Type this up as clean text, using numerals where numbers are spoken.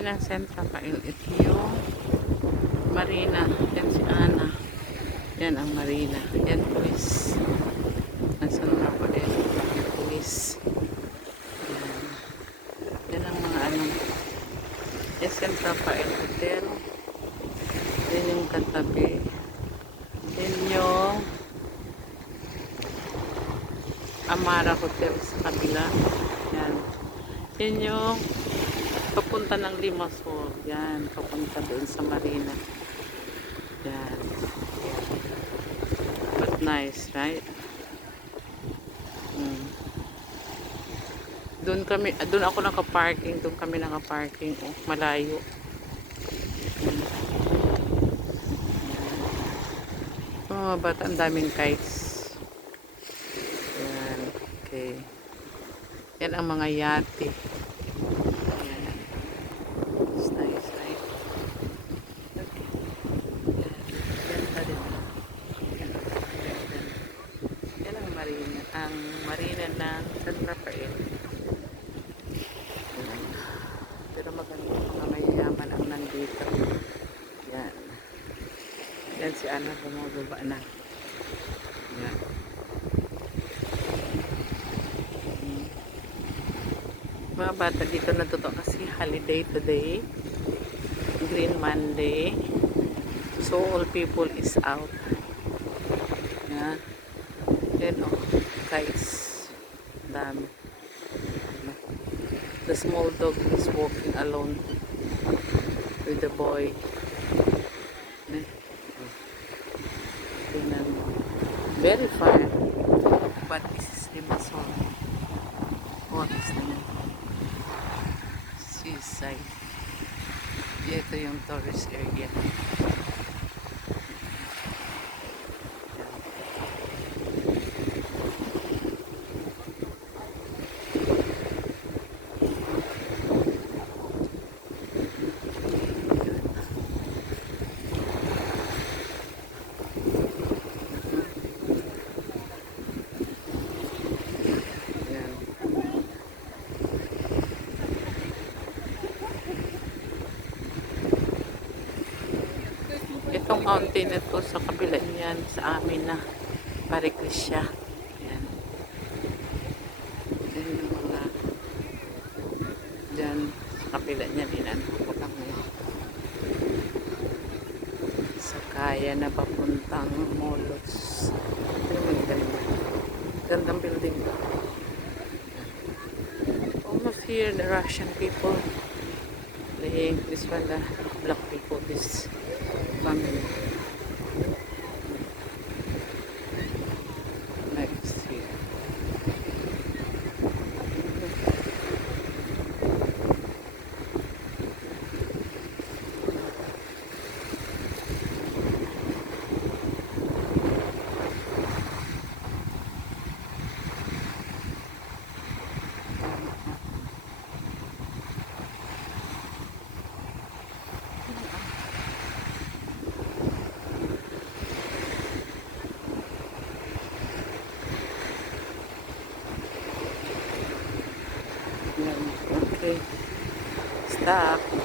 Yan ang Central Pail. Ito yung Marina. Yan si Ana. Yan ang Marina. Yan Luis. Nasaan na po din? Luis. Yan. Yan ang mga ano. Yan Central Pail Hotel. Yan yung katabi. Yan yung Amara Hotel sa kabila. Yan. Yan yung papunta ng Limassol. Yan. Papunta doon sa Marina. Yan. Yan. But nice, right? Doon ako naka-parking. Doon kami naka-parking. Oh, malayo. Oh, bata, ang daming kites. Yan. Okay. Yan ang mga yate. Yan. It's nice, right? Okay. Yan pa din. Yan. Yan ang marina. Ang marina ng San Rafael. Yan. Pero maganda mga mayayaman ang nandito. Yan. Yan si Ana bumababa na. Yan. Mga bata dito natuto kasi holiday today. Green Monday. So all people is out. Yan. Yan o. Guys. Dami. The small dog is walking alone with the boy. Tingnan mo. Very far. But this is Limassol. What is the name? Seaside. Ito yung tourist area. Itong mountain na to sa kabila niyan sa amin na Pariklisya. Yan. Yan yung mga dyan sa kabila niya din ko lang sa kaya na papuntang Molos. Gandang building. Almost here the Russian people playing this one, the black people, this family. Next here. Okay. Stop.